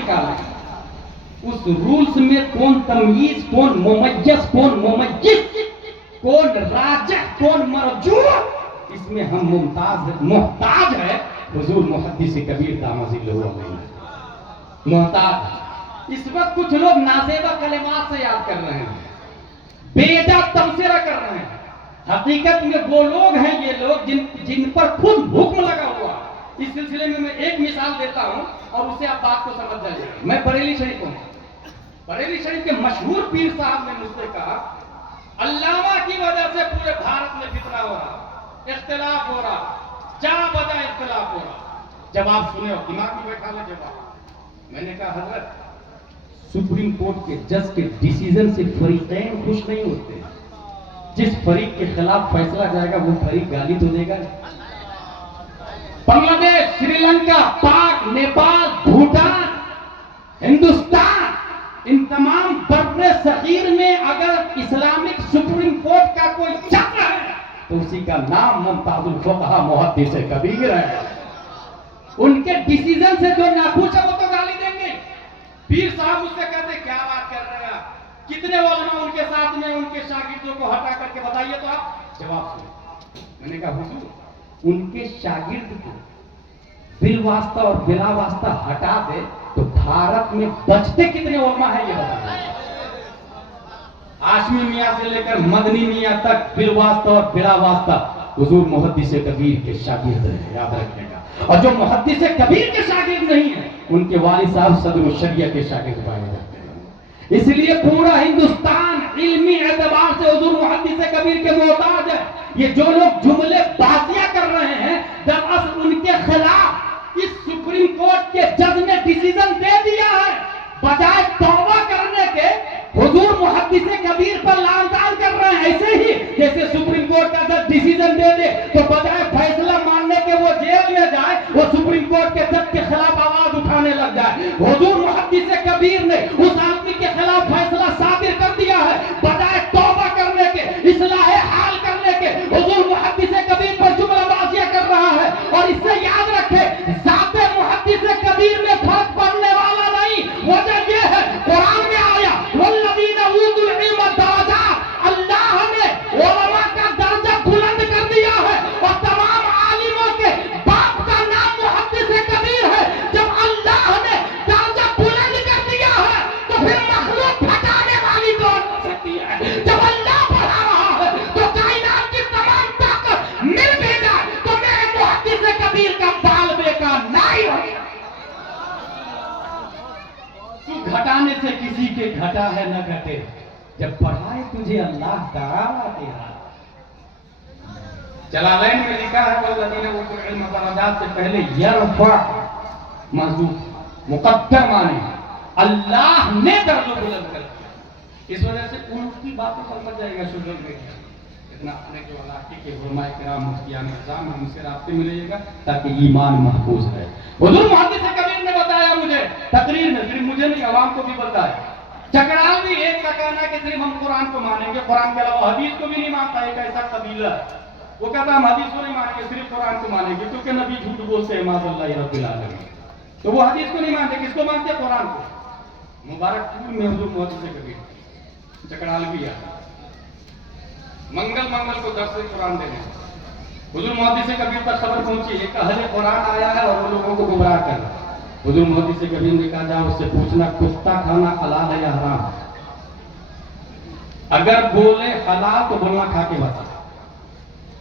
निकालें, उस रूल्स में कौन तमीज, कौन मुमय्यज, कौन मुमय्यिज, कौन राजिह, कौन मरजूह, इसमें हम मोहताज है हुजूर मुहद्दिस कबीर दामजिल्लहु अलैहि मोहताज। इस वक्त कुछ लोग नाज़ेबा कलिमात से याद कर रहे हैं, बेजा तमसेरा कर रहे हैं। हकीकत में वो लोग हैं, ये लोग जिन पर खुद हुक्म लगा हुआ। इस सिलसिले में मैं एक मिसाल देता हूं और उससे आप बात को समझ जाइए। मैं बरेली शरीफ हूं, बरेली शरीफ के मशहूर पीर साहब ने मुझसे कहा, अल्लामा की वजह से पूरे भारत में फितना हो रहा, इख्तिलाफ हो रहा, जा बजा इख्तिलाफ हो रहा। जवाब सुने और दिमाग में बैठा ले जवाब। मैंने कहा हजरत, सुप्रीम कोर्ट के जज के डिसीजन से फरीकैन खुश नहीं होते। जिस फरीक के खिलाफ फैसला जाएगा वो फरीक गाली तो देगा। बांग्लादेश, श्रीलंका, पाक, नेपाल, भूटान, हिंदुस्तान, इन तमाम बर्रे सगीर में अगर इस्लामिक सुप्रीम कोर्ट का कोई चक्र है तो उसी का नाम मुमताजुल फुक़हा मुहद्दिस कबीर है। उनके डिसीजन से जो नाखुश है वो तो गाली देंगे। पीर साहब मुझसे कहते, क्या बात कर रहे हैं, कितने उलमा उनके साथ में, उनके शागिर्दों को हटा करके बताइए तो आप। जवाब सुने। मैंने कहा हुजूर, उनके शागिर्द को बिलवास्ता और बिला वास्ता हटा दे तो भारत में बचते कितने उलमा है ये बताइए। हाशमी मियां से लेकर मदनी मियां तक बिलवास्ता और बिला वास्ता हुजूर मुहद्दिस कबीर के शागिर्द हैं, याद रखिएगा। और जो मुहद्दिस कबीर के शागिर्द नहीं है उनके वालिद साहब सदरुल शरिया के शागिर्द पाए जाते हैं। इसलिए पूरा हिंदुस्तान इल्मी एतबार से हुजूर मुहद्दिस कबीर के मोहताज है। ये जो लोग जुमले बातियां कर रहे हैं, दरअसल उनके खिलाफ इस सुप्रीम कोर्ट के जज ने डिसीजन दे दिया है। बजाय तौबा करने के हुजूर मुहद्दिस कबीर पर लानतान कर रहे हैं। ऐसे ही जैसे सुप्रीम कोर्ट का जज डिसीजन दे दे तो बजाय फैसला मानने के वो जेल में जाए, वो सुप्रीम कोर्ट के जज के खिलाफ आवाज उठाने लग जाए। हुजूर मुहद्दिस कबीर ने उस आदमी के खिलाफ फैसला साबिर कर दिया है। बजाय तौबा करने के, इस्लाह हाल करने के, हुजूर मुहद्दिस कबीर पर जुमलाबाजियां कर रहा है। और इससे याद रखे, जाते मुहद्दिस कबीर में फर्क पड़ने वाला नहीं। वजह यह है, कुरान में आया, वल्लज़ीना ऊतुल इल्म दरजात, अल्लाह ने उलमा का दर्जा बुलंद कर दिया है। और तमाम आलिमों के बाप का नाम मुहद्दिस कबीर है। जब अल्लाह ने दर्जा बुलंद कर दिया है तो फिर मखलूक घटाने वाली कौन हो सकती है। जब अल्लाह बढ़ा रहा है तो कायनात की तमाम ताकत मिल भी जाए तो मेरे मुहद्दिस कबीर का बाल बेका नहीं हो। तू घटाने से किसी के घटा है न घटे, जब बढ़ाए तुझे अल्लाह ताला तेरा। जलालैन में लिखा है, वल्लज़ीना ऊतुल इल्म दरजात से पहले यरफा महज़ूफ मुक़द्दर माने अल्लाह ने दर्जा बुलंद कर दिया। इस वजह से उनकी बातों पर समझ जाएगा सोशल मीडिया इतना अपने जो इलाके के उलमाए किराम मुफ्तियान निज़ाम है उनसे राब्ते में रहिएगा ताकि ईमान महफूज रहे। हुजूर मुहद्दिस कबीर ने बताया मुझे तकरीर में, सिर्फ मुझे नहीं अवाम को भी बताया। चकराल भी एक का कहना है कि सिर्फ हम कुरान को मानेंगे, कुरान के अलावा हदीस को भी नहीं मानता। एक ऐसा कबीला है वो कहता हम हदीस को नहीं मानेंगे, सिर्फ कुरान को मानेंगे, क्योंकि नबी झूठ बोलते हैं माज़अल्लाह रब्बिल आलमीन। तो वो हदीस को नहीं मानते, किसको मानते? कुरान को। मुबारकपुर में हुजूर मुहद्दिस कबीर चकराल भी आता, मंगल को दर्स कुरान देने हुजूर मुहद्दिस कबीर पर खबर पहुंची, एक अहले कुरान आया है और वो लोगों को गुमराह कर रहा है। हुजूर मुहद्दिस कबीर ने कहा, जाओ उससे पूछना कुत्ता खाना हलाल है या हराम। अगर बोले हलाल तो बोलना खा के बता,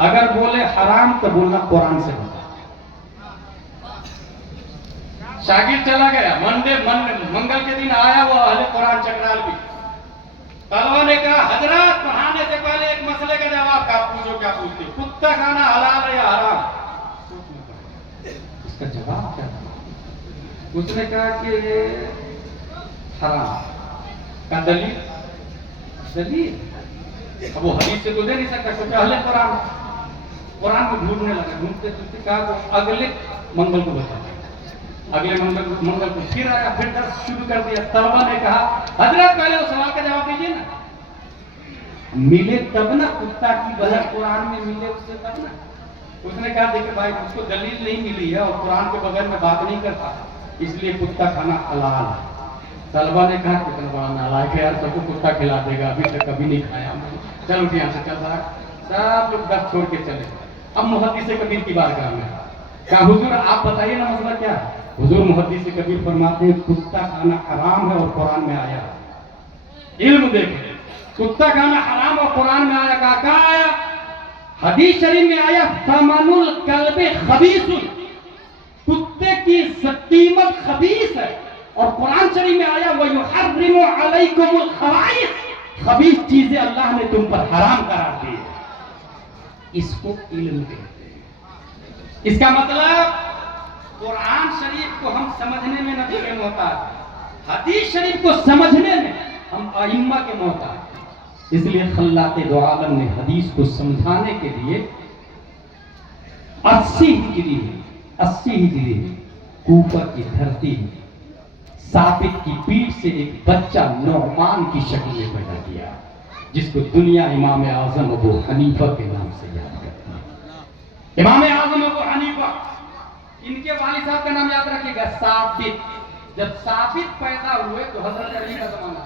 अगर बोले हराम तो बोलना कुरान से बता। शागिर्द चला गया, मंगल के दिन आया वो अहले कुरान चकराल भी। तलवा ने कहा, हजरत पढ़ाने से पहले एक मसले का जवाब आप पूछो, क्या पूछते हो? कुत्ता खाना हलाल है या हराम? इसका जवाब क्या था? उसने कहा कि हराम का दलील। अब वो हदीस से तो दे नहीं सकता क्योंकि अहले कुरान में ढूंढने लगा, ढूंढते कहा तो अगले मंगल को बता। अगले मंगल को फिर आया, फिर दर्स शुरू कर दिया। तलबा ने कहा, हजरत पहले उस सवाल का जवाब दीजिए ना, मिले तब ना, कुत्ता की वजह कुरान में मिले उससे तब ना। उसने कहा देखिए भाई, उसको दलील नहीं मिली है और कुरान के बगैर मैं बात नहीं करता। اس لیے کتا کھانا حلال ہے۔ طلبا نے کہا کتنا بڑا نالائق ہے یار، سب کو کتا کھلا دے گا، ابھی تک کبھی نہیں کھایا۔ چلو یہاں سے چل رہا، سب لوگ دس چھوڑ کے چلے۔ اب محدث کبیر کی بارگاہ میں کہا حضور آپ بتائیے نا مسئلہ کیا ہے؟ حضور محدث کبیر فرماتے ہیں کتا کھانا حرام ہے اور قرآن میں آیا ہے۔ علم دیکھیں، کتا کھانا حرام اور قرآن میں آیا، کہاں آیا؟ حدیث شریف میں آیا ثمن الکلب خبیث، کتے کی قیمت خبیث ہے، اور قرآن شریف میں آیا وَيُحَرِّمُ عَلَيْكُمُ الْخَبَائِثَ، خبیث چیزیں اللہ نے تم پر حرام قرار دی ہے۔ اس کو علم کہتے ہیں۔ اس کا مطلب قرآن شریف کو ہم سمجھنے میں نبی کے محتاج، حدیث شریف کو سمجھنے میں ہم ائمہ کے محتاج۔ اس لیے خلاق دو عالم نے حدیث کو سمجھانے کے لیے 80 ہجری کوفہ کی دھرتی ثابت کی پیٹھ سے ایک بچہ نعمان کی شکل میں پیدا کیا، جس کو دنیا امام اعظم ابو حنیفہ کے نام سے یاد کرتی ہے۔ امام اعظم ابو حنیفہ، ان کے والد صاحب کا نام یاد رکھیے گا ثابت۔ جب ثابت پیدا ہوئے تو حضرت علی کا زمانہ،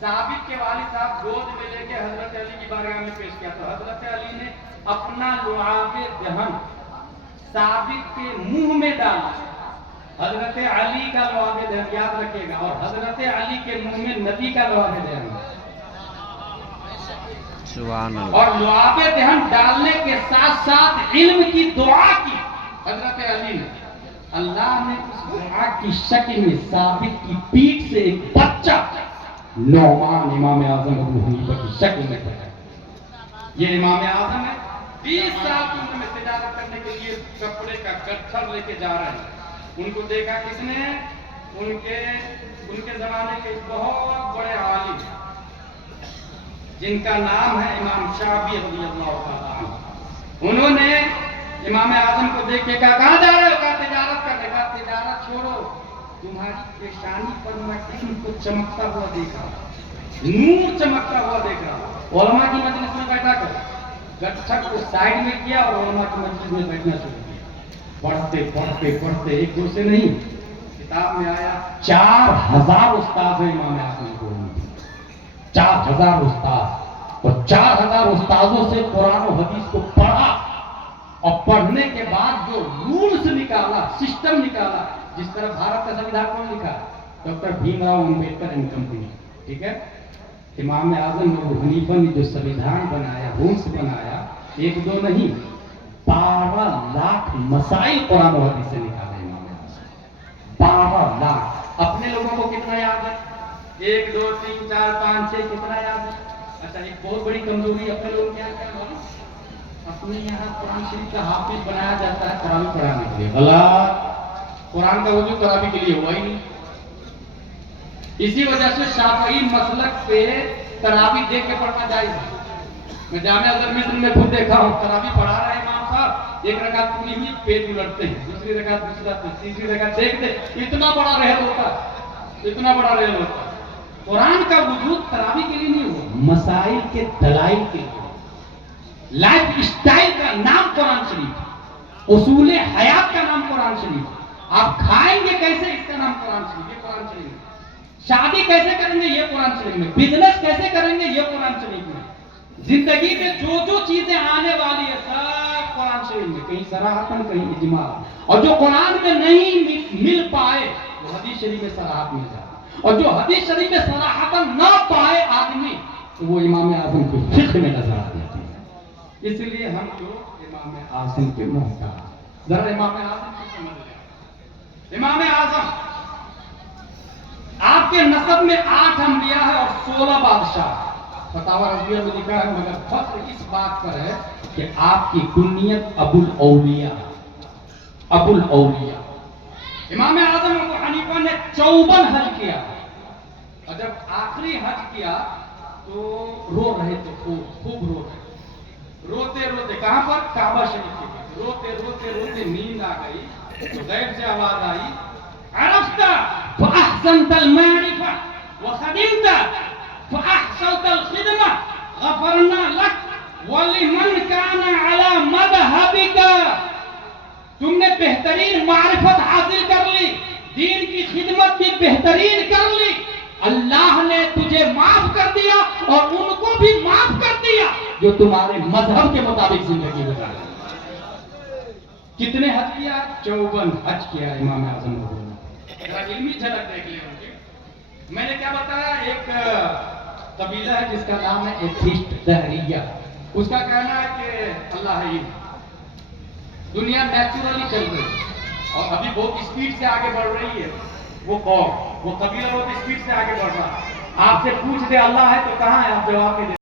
ثابت کے والد صاحب گود میں لے کے حضرت علی کی بارگاہ میں پیش کیا، تو حضرت علی نے اپنا لعاب دہن ثابت کے منہ میں ڈالا۔ حضرت علی کا لعاب دہن یاد رکھیے گا، اور حضرت علی کے منہ میں نبی کا لعاب دہن، اور لعاب دہن ڈالنے کے ساتھ ساتھ علم کی دعا کی حضرت علی نے۔ اللہ نے اس دعا کی شکل میں ثابت کی پیٹھ سے ایک بچہ نعمان امام اعظم ابو حنیفہ کی شکل میں پیدا کیا۔ یہ امام اعظم ہے، 20 سال کی عمر میں تجارت کرنے کے لیے کپڑے کا گٹھر لے کے جا رہے ہیں۔ ان کو دیکھا کس نے؟ ان کے زمانے کے بہت بڑے عالم جن کا نام ہے امام شافعی رضی اللہ تعالیٰ عنہ۔ انہوں نے امام اعظم کو دیکھ کے کہا کہاں جا رہے ہو؟ کہا تجارت کرنے۔ کہا تجارت چھوڑو، تمہاری پیشانی پر میں علم کو چمکتا ہوا دیکھا، نور چمکتا ہوا دیکھا۔ علماء کی مجلس میں بیٹھا کر گٹھر کو سائڈ میں کیا اور علماء کی مجلس میں بیٹھنا شروع کیا۔ پڑھتے پڑھتے پڑھتے ایک دو سے نہیں، کتاب میں آیا 4000 استاد ہیں امام اعظم کو، 4000 استاد، اور 4000 استاذوں سے قرآن و حدیث کو پڑھا، اور پڑھنے کے بعد جو رولز نکالا، سسٹم نکالا، جس طرح بھارت کا سنویدھان کون لکھا؟ Doctor Bhim Rao Ambedkar and company, ٹھیک ہے؟ امام اعظم ابو حنیفہ نے جو سنویدھان بنایا، رولز بنایا، ایک دو نہیں، 12 لاکھ مسائل قرآن و حدیث سے نکالے امام اعظم، 12 لاکھ۔ اپنے لوگوں کو کتنا یاد ہے؟ 1 2 3 4 5 6 کتنا یاد ہے؟ اچھا، ایک بہت بڑی کمزوری اپنے لوگ کیا ہے؟ اپنے یہاں قرآن شریف کا حافظ بنایا جاتا ہے تراویح پڑھانے کے لیے۔ غلط، قرآن کا وضو تراویح کے لیے ہوا ہی نہیں۔ اسی وجہ سے شافعی مسلک پہ تراویح دیکھ کے پڑھنا جائز ہے۔ میں جامعہ ازہر مصر میں خود دیکھا ہوں، تراویح پڑھا رہا ہے امام صاحب، ایک رکعت پوری ہوئی، پیٹ الٹتے ہیں، دوسری رکعت دوسرا، تیسری رکعت دیکھتے، اتنا بڑا رہل ہوتا ہے، اتنا بڑا رہل ہوتا ہے۔ قرآن کا وجود تراویح کے لیے نہیں ہوا، مسائل کے دلائل کے لیے۔ لائف اسٹائل کا نام قرآن شریف، اصول حیات کا نام قرآن شریف، آپ کھائیں گے کیسے اس کا نام قرآن شریف، یہ قرآن شریف ہے۔ شادی کیسے کریں گے یہ قرآن شریف میں، بزنس کیسے کریں گے یہ قرآن شریف میں، زندگی میں جو چیزیں آنے والی ہے سب قرآن شریف میں، کہیں صراحتاً کہیں اجمالاً، اور جو قرآن میں نہیں مل پائے وہ حدیث شریف میں صراحت مل جائے، اور جو حدیث شریف میں صراحتاً نہ پائے آدمی تو وہ امام اعظم کے فقہ میں نظر آتی ہے۔ اس لیے ہم لوگ امام اعظم کے محتاج۔ ذرا امام اعظم کو سمجھ لیں۔ امام اعظم آپ کے نسب میں 8 انبیاء ہے اور 16 بادشاہ۔ فتاوی رضویہ میں لکھا ہے، مگر فخر اس بات پر ہے کہ آپ کی کنیت ابو الاولیاء، ابو الاولیاء۔ امام اعظم ابو حنیفہ نے 54 حج کیا، اور جب آخری حج کیا تو رو رہے تھے، خوب رو رہے، روتے روتے، کہاں پر؟ کعبہ شریف کے، روتے روتے روتے نیند آ گئی تو غیب سے آواز آئی، عرفت فاحسنت المعرفہ وخدمت فاحسنت الخدمہ غفرنا لک ولمن کان علی مذہبک۔ تم نے بہترین معرفت حاصل کر لی، دین کی خدمت بھی بہترین کر لی، اللہ نے تجھے معاف کر دیا اور ان کو بھی معاف کر دیا جو تمہارے مذہب کے مطابق زندگی گزارے۔ کتنے حج کیا؟ 54 حج کیا امام اعظم نے۔ علمی جھلک دیکھ لیں ان کی۔ میں نے کیا بتایا، ایک قبیلہ ہے جس کا نام ہے ایتھیسٹ دہریہ، اس کا کہنا ہے کہ اللہ ہے، دنیا نیچرلی چل رہی ہے اور ابھی بہت اسپیڈ سے آگے بڑھ رہی ہے، وہ قوم وہ قبیلہ بہت اسپیڈ سے آگے بڑھ رہا ہے۔ آپ سے پوچھ دے اللہ ہے تو کہاں ہے، آپ جواب نہیں دے